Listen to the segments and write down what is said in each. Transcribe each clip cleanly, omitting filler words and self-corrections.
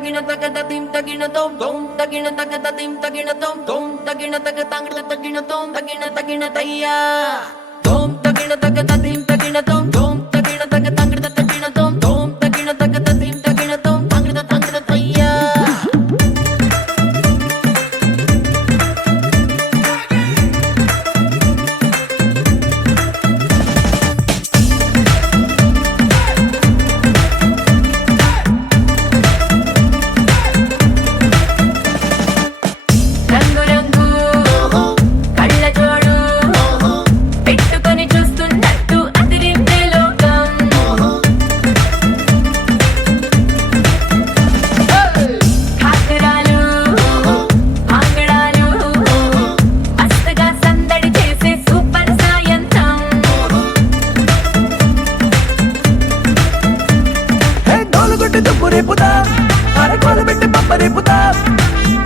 tagina tagada tim tagina tom tom tagina tagada tim tagina tom tom tagina tagatangda tagina tom tagina tayya tom tagina tagada tim tagina tom tom tagina tagatangda tagina tom tom tagina tagada tim tagina tom tagina tayya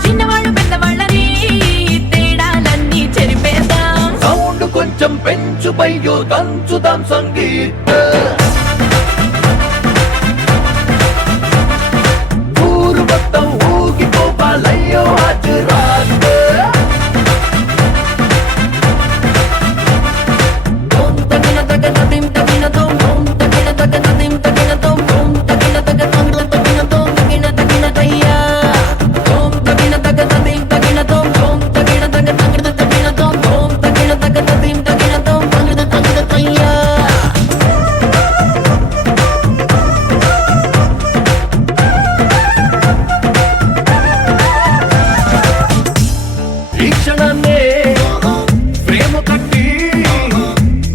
చిన్నవాళ్ళు పెద్దవాళ్ళని తేడాలన్నీ చెరిపేద్దాం sound కొంచెం పెంచు బయ్యో దంచుదాం సంగీత ఊరు మొత్తం ఊగిపోవాలయ్యో హాజరాత్ తోం తగిన తగద తిం తగిన తోం తోం తగిన తగద తిం తగిన తోం తోం తగిన తగద తగిన తోం తగిన తయ్యా తోం తగిన తగద తిం తగిన తోం తోం తగిన తగద తగిన తోం తోం తగిన తగద తిం తగిన తోం తగిన తయ్యా ఈ క్షణాన్నే ప్రేమ కట్టి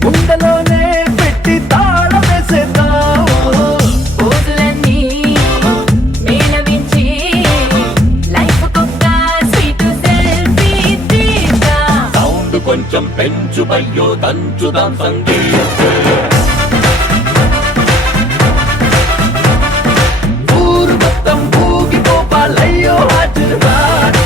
గుండెలోనే పెట్టి తాళం వేసేద్దాం ఊర్లన్నీ మేళవించి లైఫ్ కొక్క స్వీట్ సెల్ఫీ తీద్దాం సౌండ్ కొంచెం పెంచు బయ్యో దంచుదాం సంగీత ఊరు మొత్తం ఊగిపోవాలయ్యో హాజరాత్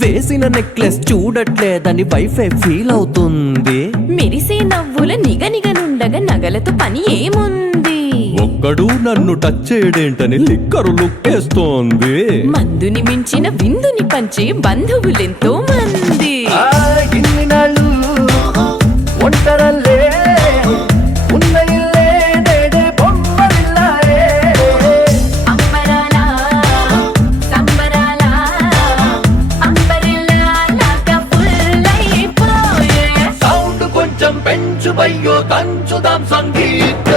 వేసిన నెక్లెస్ చూడట్లేదని వైఫై ఫీల్ అవుతుంది. మెరిసే నవ్వుల నిగనిగనుండగా నగలతో పని ఏముంది? ఒక్కడు నన్ను టచ్ చేయడేంటని లిక్కరు లుక్కేస్తోంది. మందుని మించిన విందుని పంచే బంధువులెంతో మంది. ఇన్ని నాళ్ళు ఒంటరల్లే ఉన్న ఇల్లే నేడే బొమ్మరిల్లాయే అంబరాల సంబరాల అంబరిల్లాగా ఫుల్ అయిపోయే. సౌండ్ కొంచెం పెంచు బయ్యో దంచుదాం సంగీత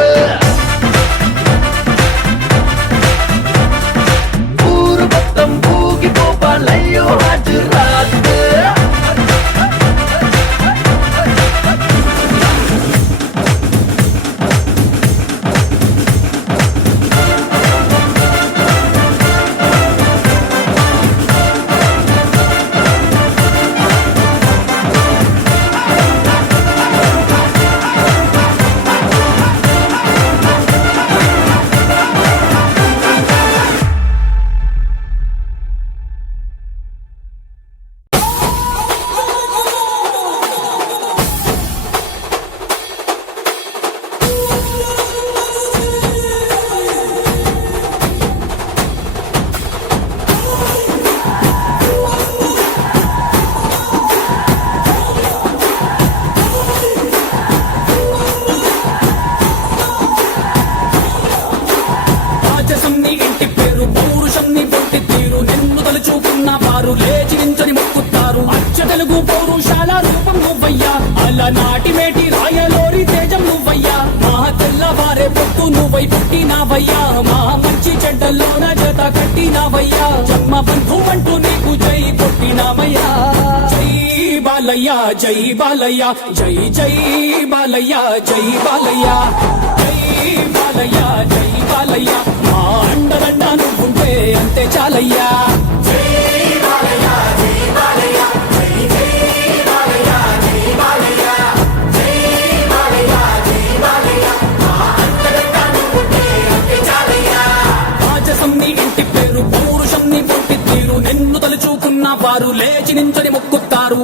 ఊరు మొత్తం ఊగిపోవాలయ్యో హాజరాత్ నాటి మేటి రాయలోరి తేజం నువ్వయ్యా మా తెల్లవారే పొత్తు నువ్వై పుట్టినావయ్యా మా మంచి చెడ్డల్లోన జత కట్టినావయ్యా జన్మ బంధువంటూ నీకు జై కొట్టినావయ్యా జై బాలయ్య జై బాలయ్య జై జై బాలయ్య జై బాలయ్య జై బాలయ్య జై మొక్కుతారు లేచి నించొని మొక్కుతారు